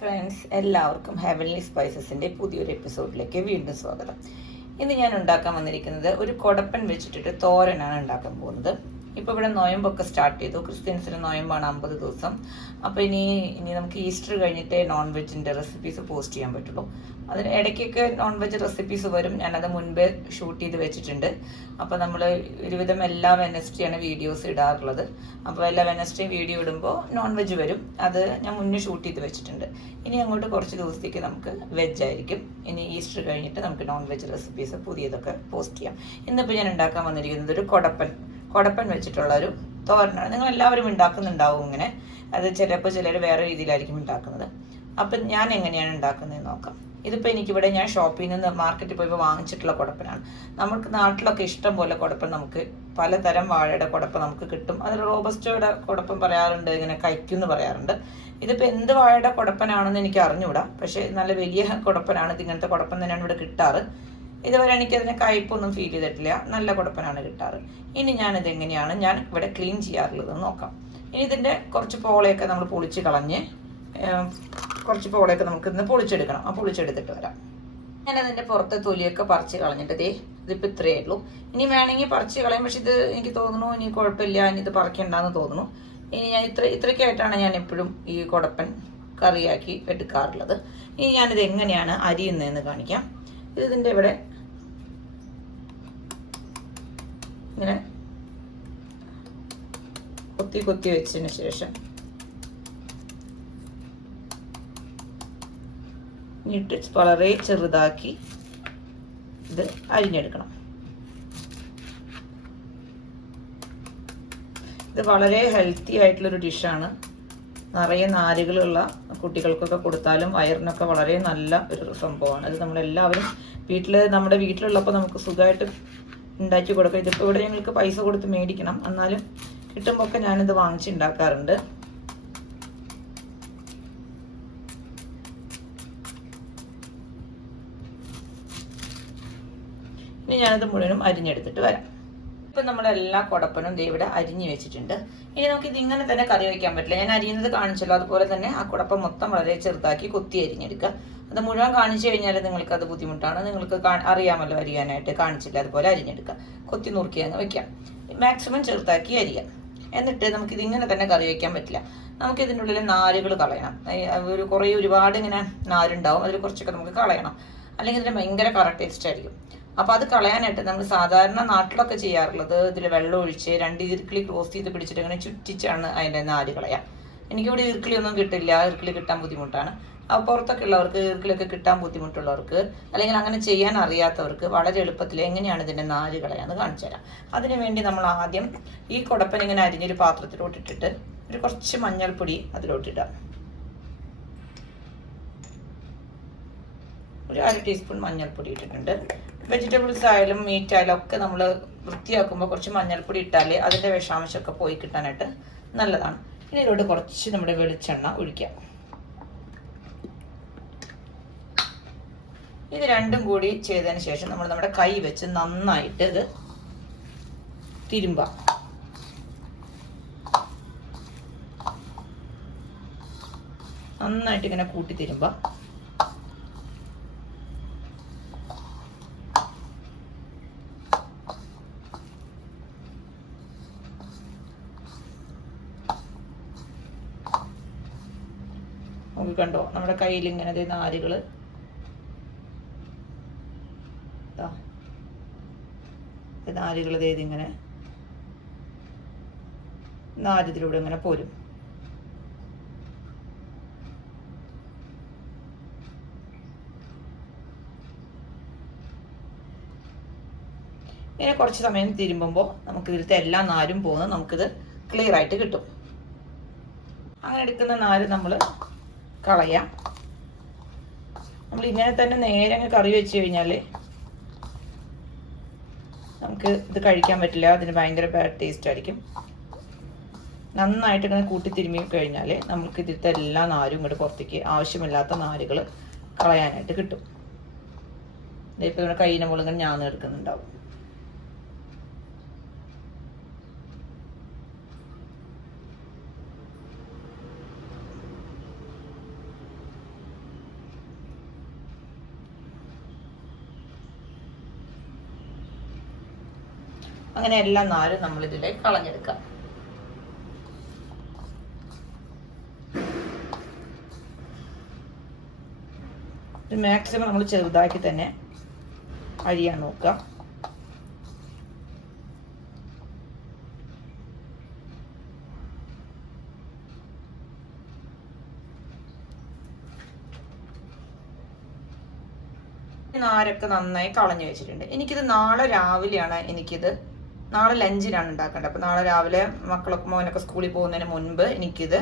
Friends എല്ലാവർക്കും heavenly സ്പൈസസിന്റെ പുതിയൊരു എപ്പിസോഡിലേക്ക് വീണ്ടും സ്വാഗതം. ഇന്ന് ഞാൻ ഉണ്ടാക്കാൻ വന്നിരിക്കുന്നത് ഒരു കൊടപ്പൻ വെച്ചിട്ടൊരു തോരനാണ് ഉണ്ടാക്കാൻ പോകുന്നത്. ഇപ്പോൾ ഇവിടെ നോയമ്പൊക്കെ സ്റ്റാർട്ട് ചെയ്തു. ക്രിസ്ത്യൻസിന് നോയമ്പാണ് അമ്പത് ദിവസം. അപ്പോൾ ഇനി ഇനി നമുക്ക് ഈസ്റ്റർ കഴിഞ്ഞിട്ടേ നോൺ വെജിന്റെ റെസിപ്പീസ് പോസ്റ്റ് ചെയ്യാൻ പറ്റുള്ളൂ. അതിന് ഇടയ്ക്കൊക്കെ നോൺ വെജ് റെസിപ്പീസ് വരും. ഞാനത് മുൻപേ ഷൂട്ട് ചെയ്ത് വെച്ചിട്ടുണ്ട്. അപ്പോൾ നമ്മൾ ഒരുവിധം എല്ലാ വെനസ്ഡേയാണ് വീഡിയോസ് ഇടാറുള്ളത്. അപ്പോൾ എല്ലാ വെനസ്ഡേയും വീഡിയോ ഇടുമ്പോൾ നോൺ വെജ് വരും. അത് ഞാൻ മുന്നേ ഷൂട്ട് ചെയ്ത് വെച്ചിട്ടുണ്ട്. ഇനി അങ്ങോട്ട് കുറച്ച് ദിവസത്തേക്ക് നമുക്ക് വെജ് ആയിരിക്കും. ഇനി ഈസ്റ്റർ കഴിഞ്ഞിട്ട് നമുക്ക് നോൺ വെജ് റെസിപ്പീസ് പുതിയതൊക്കെ പോസ്റ്റ് ചെയ്യാം. ഇന്നിപ്പോൾ ഞാൻ ഉണ്ടാക്കാൻ വന്നിരിക്കുന്നത് ഒരു കൊടപ്പൻ. കൊടപ്പൻ വെച്ചിട്ടുള്ള ഒരു തോരനാണ്. നിങ്ങൾ എല്ലാവരും ഉണ്ടാക്കുന്നുണ്ടാവും ഇങ്ങനെ. അത് ചിലപ്പോൾ ചിലർ വേറെ രീതിയിലായിരിക്കും ഉണ്ടാക്കുന്നത്. അപ്പം ഞാൻ എങ്ങനെയാണ് ഉണ്ടാക്കുന്നത് നോക്കാം. ഇതിപ്പോൾ എനിക്കിവിടെ ഞാൻ ഷോപ്പിൽ നിന്ന് മാർക്കറ്റിൽ പോയി വാങ്ങിച്ചിട്ടുള്ള കുടപ്പനാണ്. നമുക്ക് നാട്ടിലൊക്കെ ഇഷ്ടം പോലെ കുടപ്പൻ നമുക്ക് പലതരം വാഴയുടെ കുടപ്പൻ നമുക്ക് കിട്ടും. അതിൽ റോബസ്റ്റോയുടെ കുടപ്പം പറയാറുണ്ട് ഇങ്ങനെ കഴിക്കുമെന്ന് പറയാറുണ്ട്. ഇതിപ്പോൾ എന്ത് വാഴയുടെ കുടപ്പനാണെന്ന് എനിക്ക് അറിഞ്ഞുകൂടാ. പക്ഷേ നല്ല വലിയ കുടപ്പനാണ്. ഇത് ഇങ്ങനത്തെ കുടപ്പം തന്നെയാണ് ഇവിടെ കിട്ടാറ്. ഇതുവരെ എനിക്ക് എനിക്കതിന് കയ്പൊന്നും ഫീൽ ചെയ്തിട്ടില്ല. നല്ല കുടപ്പനാണ് കിട്ടാറ്. ഇനി ഞാനിത് എങ്ങനെയാണ് ഞാൻ ഇവിടെ ക്ലീൻ ചെയ്യാറുള്ളത് നോക്കാം. ഇനി ഇതിന്റെ കുറച്ച് പോളയൊക്കെ നമ്മൾ പൊളിച്ച് കളഞ്ഞ് കുറച്ച് പോളയൊക്കെ നമുക്ക് ഇന്ന് പൊളിച്ചെടുക്കണം. ആ പൊളിച്ചെടുത്തിട്ട് വരാം. ഞാൻ അതിന്റെ പുറത്തെ തൊലിയൊക്കെ പറിച്ച് കളഞ്ഞിട്ട് ദേ ഇതിപ്പോൾ ഇത്രയേ ഉള്ളൂ. ഇനി വേണമെങ്കിൽ പറിച്ച് കളയും. പക്ഷെ ഇത് എനിക്ക് തോന്നുന്നു ഇനി കുഴപ്പമില്ല ഇനി ഇത് പറിക്കണ്ടെന്ന് തോന്നുന്നു. ഇനി ഞാൻ ഇത്ര ഇത്രയ്ക്കായിട്ടാണ് ഞാൻ എപ്പോഴും ഈ കുടപ്പൻ കറിയാക്കി എടുക്കാറുള്ളത്. ഇനി ഞാനിത് എങ്ങനെയാണ് അരിയുന്നതെന്ന് കാണിക്കാം. ഇതിന്റെ ഇവിടെ. ഇങ്ങനെ കൊത്തി കൊത്തി വെച്ചതിന് ശേഷം ഇട്ട് വളരെ ചെറുതാക്കി ഇത് അരിഞ്ഞെടുക്കണം. ഇത് വളരെ ഹെൽത്തി ആയിട്ടുള്ളൊരു ഡിഷാണ് നിറയെ നാരുകളുള്ള കുട്ടികൾക്കൊക്കെ കൊടുത്താലും വയറിനൊക്കെ വളരെ നല്ല ഒരു സംഭവമാണ്. അത് നമ്മളെല്ലാവരും വീട്ടിൽ നമ്മുടെ വീട്ടിലുള്ളപ്പോൾ നമുക്ക് സുഖമായിട്ട് ഉണ്ടാക്കി കൊടുക്കാം. ഇതിപ്പോൾ ഇവിടെ ഞങ്ങൾക്ക് പൈസ കൊടുത്ത് മേടിക്കണം. എന്നാലും കിട്ടുമ്പോൾ ഒക്കെ ഞാനിത് വാങ്ങിച്ചുണ്ടാക്കാറുണ്ട് ഇനി ഞാനത് മുഴുവനും അരിഞ്ഞെടുത്തിട്ട് വരാം. ഇപ്പം നമ്മുടെ എല്ലാ കുടപ്പനും ഇവിടെ അരിഞ്ഞു വെച്ചിട്ടുണ്ട്. ഇനി നമുക്ക് ഇത് ഇങ്ങനെ തന്നെ കറി വയ്ക്കാൻ പറ്റില്ല. ഞാൻ അരിയുന്നത് കാണിച്ചല്ലോ. അതുപോലെ തന്നെ ആ കുടപ്പം മൊത്തം വളരെ ചെറുതാക്കി കൊത്തി അരിഞ്ഞെടുക്കുക. അത് മുഴുവൻ കാണിച്ചു കഴിഞ്ഞാൽ നിങ്ങൾക്ക് അത് ബുദ്ധിമുട്ടാണ്. നിങ്ങൾക്ക് അറിയാമല്ലോ അരിയാനായിട്ട്. കാണിച്ചില്ല. അതുപോലെ അരിഞ്ഞെടുക്കുക. കൊത്തി നുറുക്കി അങ്ങ് വെക്കാം മാക്സിമം ചെറുതാക്കി അരിയാം എന്നിട്ട് നമുക്ക് ഇതിങ്ങനെ തന്നെ കറി വയ്ക്കാൻ പറ്റില്ല. നമുക്ക് ഇതിന്റെ ഉള്ളിൽ നാരുകൾ കളയണം. ഒരു കുറേ ഒരുപാട് ഇങ്ങനെ നാരുണ്ടാവും. അതിൽ കുറച്ചൊക്കെ നമുക്ക് കളയണം. അല്ലെങ്കിൽ ഇതിന് ഭയങ്കര കറ ടേസ്റ്റ് ആയിരിക്കും. അപ്പോൾ അത് കളയാനായിട്ട് നമ്മൾ സാധാരണ നാട്ടിലൊക്കെ ചെയ്യാറുള്ളത് ഇതിൽ വെള്ളം ഒഴിച്ച് രണ്ട് ഈർക്കിളി ക്ലോസ് ചെയ്ത് പിടിച്ചിട്ട് അങ്ങനെ ചുറ്റിച്ചാണ് അതിന്റെ നാല് കളയാം. എനിക്കിവിടെ ഈർക്കിളി ഒന്നും കിട്ടില്ല ഈർക്കിളി കിട്ടാൻ ബുദ്ധിമുട്ടാണ്. അപ്പോൾ പുറത്തൊക്കെ ഉള്ളവർക്ക് ഈർക്കിലൊക്കെ കിട്ടാൻ ബുദ്ധിമുട്ടുള്ളവർക്ക് അല്ലെങ്കിൽ അങ്ങനെ ചെയ്യാൻ അറിയാത്തവർക്ക് വളരെ എളുപ്പത്തിൽ എങ്ങനെയാണ് ഇതിന്റെ നാല് കളയാന്ന് കാണിച്ചു തരാം. അതിനു വേണ്ടി നമ്മൾ ആദ്യം ഈ കുടപ്പൻ ഇങ്ങനെ അരിഞ്ഞൊരു പാത്രത്തിലോട്ട് ഇട്ടിട്ട് ഒരു കുറച്ച് മഞ്ഞൾപ്പൊടി അതിലോട്ടിടാം ഒരു അര ടീസ്പൂൺ മഞ്ഞൾപ്പൊടി ഇട്ടിട്ടുണ്ട്. വെജിറ്റബിൾസ് ആയാലും മീറ്റ് ആയാലും ഒക്കെ നമ്മൾ വൃത്തിയാക്കുമ്പോൾ കുറച്ച് മഞ്ഞൾപ്പൊടി ഇട്ടാൽ അതിന്റെ വിഷാംശമൊക്കെ പോയി കിട്ടാനായിട്ട് നല്ലതാണ്. ഇനി ഇതിലോട്ട് കുറച്ച് നമ്മുടെ വെളിച്ചെണ്ണ ഒഴിക്കാം ഇത് രണ്ടും കൂടി ചെയ്തതിന് ശേഷം നമ്മൾ നമ്മുടെ കൈ വെച്ച് നന്നായിട്ട് ഇത് തിരുമ്പ നന്നായിട്ട് ഇങ്ങനെ കൂട്ടി തിരുമ്പാം നമുക്ക് കണ്ടോ? നമ്മുടെ കയ്യിൽ ഇങ്ങനെ നാരുകൾ നാരുകൾ ഇങ്ങനെ നാരിതിലൂടെ ഇങ്ങനെ പോരും. ഇങ്ങനെ കുറച്ച് സമയം തിരുമ്പുമ്പോൾ നമുക്ക് ഇതിലത്തെ എല്ലാ നാരും പോകുന്നത് നമുക്കിത് ക്ലിയർ ആയിട്ട് കിട്ടും. അങ്ങനെ എടുക്കുന്ന നാര് നമ്മൾ കളയാം. നമ്മൾ ഇങ്ങനെ തന്നെ നേരെ അങ്ങ് കറി വെച്ച് കഴിഞ്ഞാൽ നമുക്ക് ഇത് കഴിക്കാൻ പറ്റില്ല. അതിന് ഭയങ്കര ബാഡ് ടേസ്റ്റ് ആയിരിക്കും. നന്നായിട്ട് ഇങ്ങനെ കൂട്ടി തിരുമ്മി കഴിഞ്ഞാൽ നമുക്ക് ഇതിലത്തെ എല്ലാ നാരും ഇങ്ങോട്ട് പുറത്തേക്ക് ആവശ്യമില്ലാത്ത നാരുകൾ കളയാനായിട്ട് കിട്ടും. ഇതിപ്പോൾ നമ്മുടെ കയ്യിനെ മുളകൻ ഞാൻ എടുക്കുന്നുണ്ടാവും. അങ്ങനെ എല്ലാ നാരും നമ്മൾ ഇതിലേക്ക് കളഞ്ഞെടുക്കാം മാക്സിമം നമ്മൾ ചെറുതാക്കി തന്നെ അരിയാൻ നോക്കുക. നാരൊക്കെ നന്നായി കളഞ്ഞു വെച്ചിട്ടുണ്ട്. എനിക്കിത് നാളെ രാവിലെയാണ് എനിക്കിത് നാളെ ലഞ്ചിനാണ് ഉണ്ടാക്കേണ്ടത്. അപ്പൊ നാളെ രാവിലെ മക്കളൊക്കെ മോനൊക്കെ സ്കൂളിൽ പോകുന്നതിന് മുൻപ് എനിക്കിത്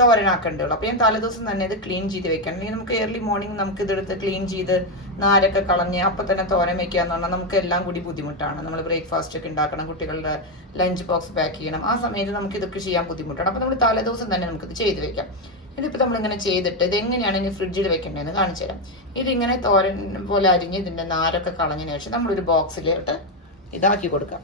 തോരനാക്കേണ്ടതുള്ളൂ അപ്പൊ ഞാൻ തലേദിവസം തന്നെ ഇത് ക്ലീൻ ചെയ്ത് വെക്കണം. അല്ലെങ്കിൽ നമുക്ക് ഏർലി മോർണിംഗ് നമുക്ക് ഇതെടുത്ത് ക്ലീൻ ചെയ്ത് നാരൊക്കെ കളഞ്ഞ് അപ്പൊ തന്നെ തോരൻ വെക്കുക പറഞ്ഞാൽ നമുക്ക് എല്ലാം കൂടി ബുദ്ധിമുട്ടാണ്. നമ്മൾ ബ്രേക്ക്ഫാസ്റ്റ് ഒക്കെ ഉണ്ടാക്കണം കുട്ടികളുടെ ലഞ്ച് ബോക്സ് പാക്ക് ചെയ്യണം. ആ സമയത്ത് നമുക്ക് ഇതൊക്കെ ചെയ്യാൻ ബുദ്ധിമുട്ടാണ്. അപ്പൊ നമ്മൾ തലേദിവസം തന്നെ നമുക്ക് ഇത് ചെയ്ത് വെക്കാം. ഇതിപ്പോൾ നമ്മളിങ്ങനെ ചെയ്തിട്ട് ഇത് എങ്ങനെയാണ് ഇനി ഫ്രിഡ്ജിൽ വെക്കേണ്ടതെന്ന് കാണിച്ചു തരാം. ഇതിങ്ങനെ തോരൻ പോലെ അരിഞ്ഞ് ഇതിന്റെ നാരൊക്കെ കളഞ്ഞതിന് ശേഷം നമ്മളൊരു ബോക്സിലോട്ട് ഇതാക്കി കൊടുക്കാം.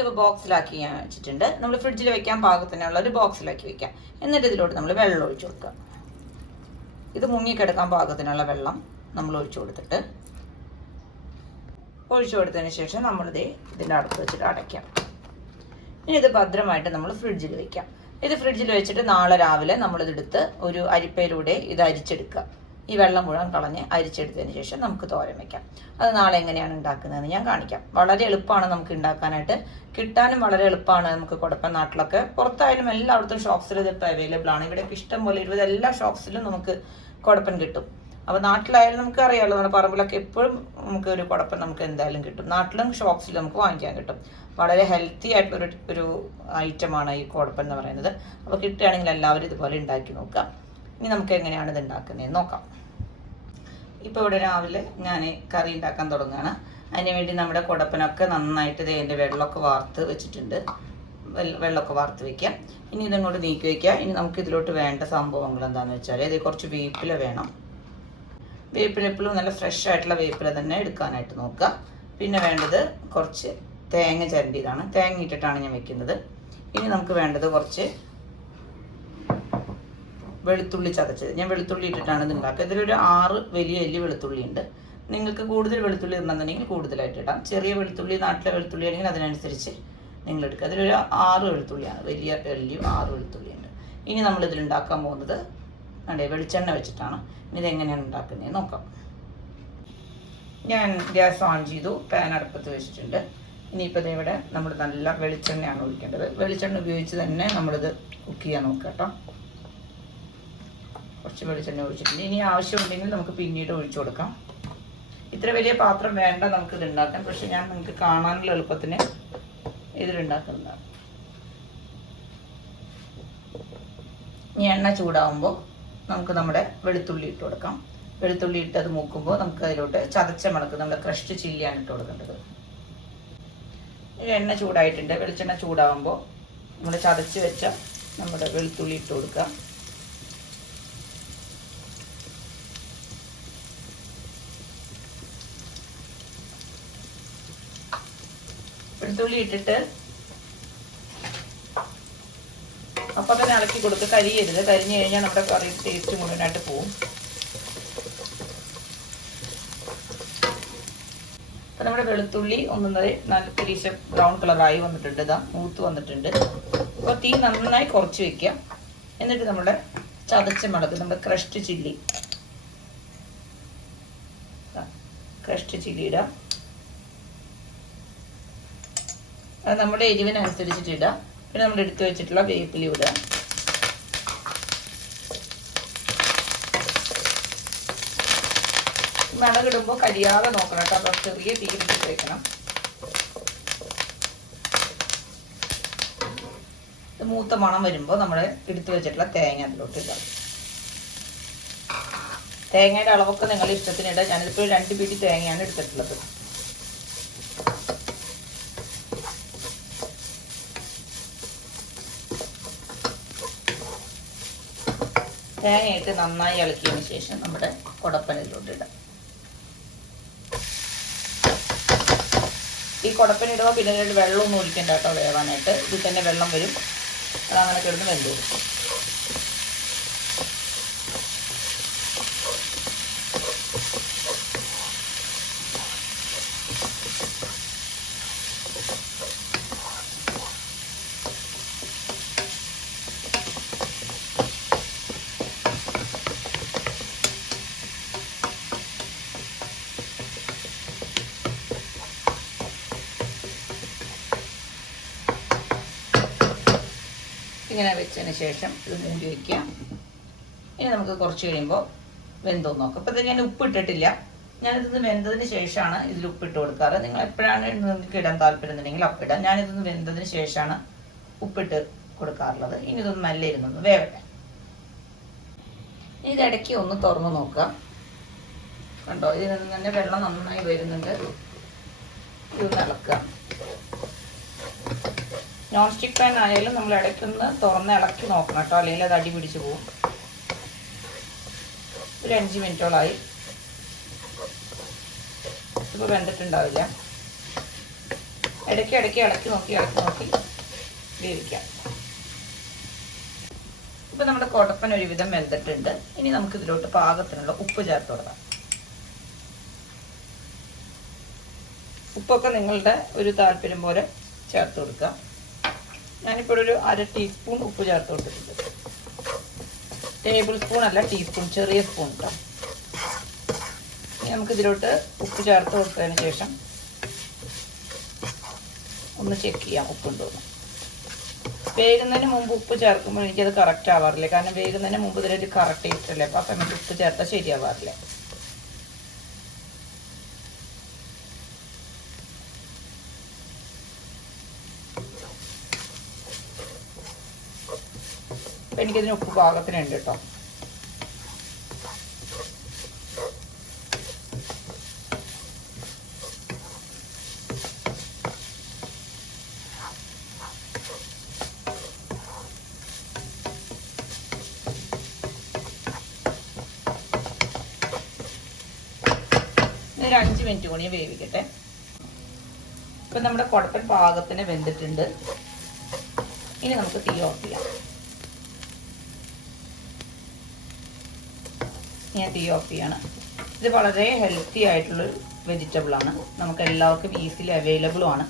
ഇത് ബോക്സിലാക്കി ഞാൻ വെച്ചിട്ടുണ്ട്. നമ്മൾ ഫ്രിഡ്ജിൽ വെക്കാൻ പാകത്തിനുള്ള ഒരു ബോക്സിലാക്കി വെക്കാം. എന്നിട്ട് ഇതിലോട്ട് നമ്മൾ വെള്ളം ഒഴിച്ചു കൊടുക്കുക. ഇത് മുങ്ങിക്കിടക്കാൻ പാകത്തിനുള്ള വെള്ളം നമ്മൾ ഒഴിച്ചു കൊടുത്തിട്ട് ഒഴിച്ചു കൊടുത്തതിന് ശേഷം നമ്മളിത് ഇതിന്റെ അടുത്ത് വെച്ചിട്ട് അടയ്ക്കാം. ഇനി ഇത് ഭദ്രമായിട്ട് നമ്മൾ ഫ്രിഡ്ജിൽ വെക്കാം. ഇത് ഫ്രിഡ്ജിൽ വെച്ചിട്ട് നാളെ രാവിലെ നമ്മളിതെടുത്ത് ഒരു അരിപ്പയിലൂടെ ഇത് അരിച്ചെടുക്കുക. ഈ വെള്ളം മുഴുവൻ കളഞ്ഞ് അരിച്ചെടുത്തതിന് ശേഷം നമുക്ക് തോരൻ വെക്കാം. അത് നാളെ എങ്ങനെയാണ് ഉണ്ടാക്കുന്നതെന്ന് ഞാൻ കാണിക്കാം. വളരെ എളുപ്പമാണ് നമുക്ക് ഉണ്ടാക്കാനായിട്ട്. കിട്ടാനും വളരെ എളുപ്പമാണ് നമുക്ക് കുഴപ്പം നാട്ടിലൊക്കെ. പുറത്തായാലും എല്ലായിടത്തും ഷോപ്സിൽ ഇതിപ്പോൾ അവൈലബിൾ ആണ്. ഇവിടെ ഇഷ്ടം പോലെ ഇരുപത് എല്ലാ ഷോപ്സിലും നമുക്ക് കുഴപ്പം കിട്ടും. അപ്പോൾ നാട്ടിലായാലും നമുക്ക് അറിയാമല്ലോ നമ്മുടെ പറമ്പിലൊക്കെ എപ്പോഴും നമുക്ക് ഒരു കുഴപ്പം നമുക്ക് എന്തായാലും കിട്ടും. നാട്ടിലും ഷോപ്സിലും നമുക്ക് വാങ്ങിക്കാൻ കിട്ടും. വളരെ ഹെൽത്തി ആയിട്ടുള്ള ഒരു ഐറ്റമാണ് ഈ കുഴപ്പം എന്ന് പറയുന്നത്. അപ്പോൾ കിട്ടുകയാണെങ്കിൽ എല്ലാവരും ഇതുപോലെ ഉണ്ടാക്കി നോക്കുക. ഇനി നമുക്ക് എങ്ങനെയാണ് ഇത് ഉണ്ടാക്കുന്നതെന്ന് നോക്കാം. ഇപ്പോൾ ഇവിടെ രാവിലെ ഞാൻ കറി ഉണ്ടാക്കാൻ തുടങ്ങുകയാണ്. അതിന് വേണ്ടി നമ്മുടെ കുടപ്പനൊക്കെ നന്നായിട്ട് ഇത് വെള്ളമൊക്കെ വാർത്ത് വെച്ചിട്ടുണ്ട്. വെള്ള- വെള്ളമൊക്കെ വാർത്ത് വെക്കാം. ഇനി ഇതങ്ങോട്ട് നീക്കി വയ്ക്കുക ഇനി നമുക്ക് ഇതിലോട്ട് വേണ്ട സംഭവങ്ങൾ എന്താണെന്ന് വെച്ചാൽ ഇത് കുറച്ച് വേപ്പില വേണം. വേപ്പില എപ്പോഴും നല്ല ഫ്രഷ് ആയിട്ടുള്ള വേപ്പില തന്നെ എടുക്കാനായിട്ട് നോക്കുക. പിന്നെ വേണ്ടത് കുറച്ച് തേങ്ങ ചിരണ്ടിയതാണ്. തേങ്ങ ഇട്ടിട്ടാണ് ഞാൻ വെക്കുന്നത്. ഇനി നമുക്ക് വേണ്ടത് കുറച്ച് വെളുത്തുള്ളി ചതച്ചത്. ഞാൻ വെളുത്തുള്ളി ഇട്ടിട്ടാണ് ഇത് ഉണ്ടാക്കുക. ഇതിലൊരു ആറ് വലിയ എല്ലി വെളുത്തുള്ളി ഉണ്ട്. നിങ്ങൾക്ക് കൂടുതൽ വെളുത്തുള്ളി ഇടണമെന്നുണ്ടെങ്കിൽ കൂടുതലായിട്ട് ഇടാം. ചെറിയ വെളുത്തുള്ളി നാട്ടിലെ വെളുത്തുള്ളി ആണെങ്കിൽ അതിനനുസരിച്ച് നിങ്ങൾ എടുക്കുക. അതിലൊരു ആറ് വെളുത്തുള്ളിയാണ്. വലിയ എല്ലിയും ആറ് വെളുത്തുള്ളിയുണ്ട്. ഇനി നമ്മൾ ഇതിൽ ഉണ്ടാക്കാൻ പോകുന്നത് അതെ വെളിച്ചെണ്ണ വെച്ചിട്ടാണ്. ഇനി ഇതെങ്ങനെയാണ് ഉണ്ടാക്കുന്നത് നോക്കാം. ഞാൻ ഗ്യാസ് ഓൺ ചെയ്തു. പാൻ അടുപ്പത്ത് വെച്ചിട്ടുണ്ട്. ഇനിയിപ്പോൾ ഇവിടെ നമ്മൾ നല്ല വെളിച്ചെണ്ണയാണ് ഒഴിക്കേണ്ടത്. വെളിച്ചെണ്ണ ഉപയോഗിച്ച് തന്നെ നമ്മളിത് കുക്ക് ചെയ്യാൻ നോക്കാം കേട്ടോ. കുറച്ച് വെളിച്ചെണ്ണ ഒഴിച്ചിട്ടുണ്ട്. ഇനി ആവശ്യമുണ്ടെങ്കിൽ നമുക്ക് പിന്നീട് ഒഴിച്ചു കൊടുക്കാം. ഇത്ര വലിയ പാത്രം വേണ്ട നമുക്ക് ഇത് ഉണ്ടാക്കാൻ. പക്ഷെ ഞാൻ നിങ്ങൾക്ക് കാണാനുള്ള എളുപ്പത്തിന് ഇതിലുണ്ടാക്കുന്നതാണ് ഇനി എണ്ണ ചൂടാവുമ്പോൾ നമുക്ക് നമ്മുടെ വെളുത്തുള്ളി ഇട്ട് കൊടുക്കാം. വെളുത്തുള്ളി ഇട്ട് അത് മൂക്കുമ്പോൾ നമുക്ക് അതിലോട്ട് ചതച്ച മണക്ക് നമ്മുടെ ക്രഷ്ഡ് ചില്ലിയാണ് ഇട്ട് കൊടുക്കേണ്ടത്. എണ്ണ ചൂടായിട്ടുണ്ട്. വെളിച്ചെണ്ണ ചൂടാവുമ്പോൾ നമ്മൾ ചതച്ച് വെച്ച നമ്മുടെ വെളുത്തുള്ളി ഇട്ട് കൊടുക്കുക വെളുത്തുള്ളി ഇട്ടിട്ട് അപ്പൊ തന്നെ ഇളക്കി കൊടുക്കുക കരിയരുത്. കരിഞ്ഞു കഴിഞ്ഞാൽ നമ്മുടെ കറി ടേസ്റ്റ് മുഴുവനായിട്ട് പോവും. അപ്പൊ നമ്മുടെ വെളുത്തുള്ളി ഒന്നൊന്നര നല്ല തിരിച്ച് ബ്രൗൺ കളറായി വന്നിട്ടുണ്ട്. ഇതാ മൂത്ത് വന്നിട്ടുണ്ട്. അപ്പോൾ തീ നന്നായി കുറച്ച് വെക്കുക എന്നിട്ട് നമ്മുടെ ചതച്ച മുളക് നമ്മുടെ ക്രഷ്ഡ് ചില്ലി ക്രഷ്ഡ് ചില്ലി ഇടാം. അത് നമ്മുടെ എരിവിനനുസരിച്ചിട്ട് ഇടാം. പിന്നെ നമ്മൾ എടുത്തു വെച്ചിട്ടുള്ള വേപ്പിലി ഇടുക. മുളകിടുമ്പോൾ കരിയാതെ നോക്കണം കേട്ടോ. ചെറിയ തീരിട്ട് വെക്കണം. ഇത് മൂത്ത മണം വരുമ്പോൾ നമ്മൾ എടുത്തു വെച്ചിട്ടുള്ള തേങ്ങ അതിലോട്ട് ഇടാം. തേങ്ങയുടെ അളവൊക്കെ നിങ്ങളുടെ ഇഷ്ടത്തിന് ഇടാം. ഞാനിതിപ്പോൾ രണ്ട് പിടി തേങ്ങയാണ് എടുത്തിട്ടുള്ളത്. തേങ്ങയിട്ട് നന്നായി ഇളക്കിയതിന് ശേഷം നമ്മുടെ കുടപ്പനയിലോട്ട് ഇടാം. ഈ കുടപ്പന ഇടുമ്പോൾ പിന്നെ വെള്ളമൊന്നും ഒഴിക്കണ്ട കേട്ടോ വേവാനായിട്ട്. ഇതിൽ തന്നെ വെള്ളം വരും. അതങ്ങനെ കിടന്ന് വെന്ത് കൊടുക്കും. ഇങ്ങനെ വെച്ചതിന് ശേഷം ഇത് മൂടി വയ്ക്കുക ഇനി നമുക്ക് കുറച്ച് കഴിയുമ്പോൾ വെന്തോ നോക്കാം. അപ്പം ഇത് ഞാൻ ഉപ്പ് ഇട്ടിട്ടില്ല ഞാനിതൊന്ന് വെന്തതിന് ശേഷമാണ് ഇതിൽ ഉപ്പിട്ട് കൊടുക്കാറ്. നിങ്ങൾ എപ്പോഴാണ് നിങ്ങൾക്ക് ഇടാൻ താല്പര്യമുണ്ടെങ്കിൽ ഇടാം. ഞാനിതൊന്ന് വെന്തതിന് ശേഷമാണ് ഉപ്പിട്ട് കൊടുക്കാറുള്ളത്. ഇനി ഇതൊന്ന് നല്ല ഇരുന്നൊന്ന് വേവട്ടെ. ഇനി ഇത് ഇടയ്ക്ക് ഒന്ന് തുറന്ന് നോക്കാം. കണ്ടോ? ഇതിൽ നിന്ന് തന്നെ വെള്ളം നന്നായി വരുന്നുണ്ട്. ഇത് ഇളക്കുക. നോൺ സ്റ്റിക്ക് പാൻ ആയാലും നമ്മൾ ഇടയ്ക്കൊന്ന് തുറന്ന് ഇളക്കി നോക്കണം കേട്ടോ. അല്ലെങ്കിൽ അത് അടി പിടിച്ച് പോകും. ഒരു അഞ്ച് മിനിറ്റോളായി. ഇപ്പോൾ വെന്തിട്ടുണ്ടാവില്ല. ഇടയ്ക്ക് ഇടയ്ക്ക് ഇളക്കി നോക്കി ഇളക്കി നോക്കി വേവിക്കാം. ഇപ്പം നമ്മുടെ കോട്ടപ്പൻ ഒരുവിധം വെന്തിട്ടുണ്ട്. ഇനി നമുക്ക് ഇതിലോട്ട് പാകത്തിനുള്ള ഉപ്പ് ചേർത്ത് കൊടുക്കാം. ഉപ്പൊക്കെ നിങ്ങളുടെ ഒരു താല്പര്യം പോലെ ചേർത്ത് കൊടുക്കുക ഞാനിപ്പോൾ ഒരു അര ടീസ്പൂൺ ഉപ്പ് ചേർത്ത് കൊടുത്തിട്ടുണ്ട് ടേബിൾ സ്പൂൺ അല്ല ടീസ്പൂൺ ചെറിയ സ്പൂൺ കേട്ടോ ഇനി നമുക്ക് ഇതിലോട്ട് ഉപ്പ് ചേർത്ത് കൊടുത്തതിന് ശേഷം ഒന്ന് ചെക്ക് ചെയ്യാം ഉപ്പുണ്ടോ വേകുന്നതിന് മുമ്പ് ഉപ്പ് ചേർക്കുമ്പോൾ എനിക്കത് കറക്റ്റ് ആവാറില്ല. കാരണം വേകുന്നതിന് മുമ്പ് ഇതിലൊരു കറക്റ്റ് അല്ലേ? അപ്പോൾ ആ സമയത്ത് ഉപ്പ് ചേർത്താൽ ശരിയാവാറില്ല. എനിക്കിതിന് ഉപ്പ് പാകത്തിനുണ്ട് കേട്ടോ അഞ്ച് മിനിറ്റ് കൂടി വേവിക്കട്ടെ. ഇപ്പം നമ്മുടെ കുടപ്പൻ പാകത്തിന് വെന്തിട്ടുണ്ട്. ഇനി നമുക്ക് തീ ഓഫ് ചെയ്യാം. ഞാൻ തീ ഓഫ് ചെയ്യാണ്. ഇത് വളരെ ഹെൽത്തി ആയിട്ടുള്ളൊരു വെജിറ്റബിൾ ആണ്. നമുക്ക് എല്ലാവർക്കും ഈസിലി അവൈലബിളും ആണ്.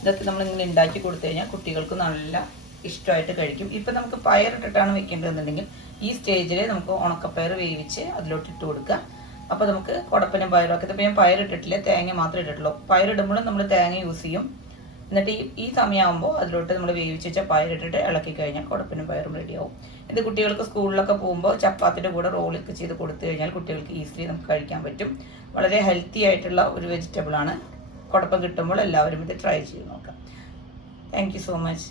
ഇതൊക്കെ നമ്മൾ ഇങ്ങനെ ഉണ്ടാക്കി കൊടുത്തു കഴിഞ്ഞാൽ കുട്ടികൾക്ക് നല്ല ഇഷ്ടമായിട്ട് കഴിക്കും. ഇപ്പം നമുക്ക് പയറിട്ടിട്ടാണ് വെക്കേണ്ടതെന്നുണ്ടെങ്കിൽ ഈ സ്റ്റേജിൽ നമുക്ക് ഉണക്കപ്പയർ വേവിച്ച് അതിലോട്ട് ഇട്ട് കൊടുക്കുക. അപ്പോൾ നമുക്ക് കുടപ്പനും പയറും ഒക്കെ. ഇപ്പം ഞാൻ പയറിട്ടിട്ടില്ല തേങ്ങ മാത്രമേ ഇട്ടിട്ടുള്ളൂ. പയറിടുമ്പോഴും നമ്മൾ തേങ്ങ യൂസ് ചെയ്യും. എന്നിട്ട് ഈ ഈ സമയമാകുമ്പോൾ അതിലോട്ട് നമ്മൾ വേവിച്ച് വെച്ച പയറിട്ടിട്ട് ഇളക്കി കഴിഞ്ഞാൽ കുഴപ്പിനും പയറും റെഡിയാവും ഇത് കുട്ടികൾക്ക് സ്കൂളിലൊക്കെ പോകുമ്പോൾ ചപ്പാത്തിന്റെ കൂടെ റോളൊക്കെ ചെയ്ത് കൊടുത്തു കഴിഞ്ഞാൽ കുട്ടികൾക്ക് ഈസിലി നമുക്ക് കഴിക്കാൻ പറ്റും. വളരെ ഹെൽത്തി ആയിട്ടുള്ള ഒരു വെജിറ്റബിൾ ആണ്. കുടപ്പം കിട്ടുമ്പോൾ എല്ലാവരും ഇത് ട്രൈ ചെയ്ത് നോക്കാം. Thank so much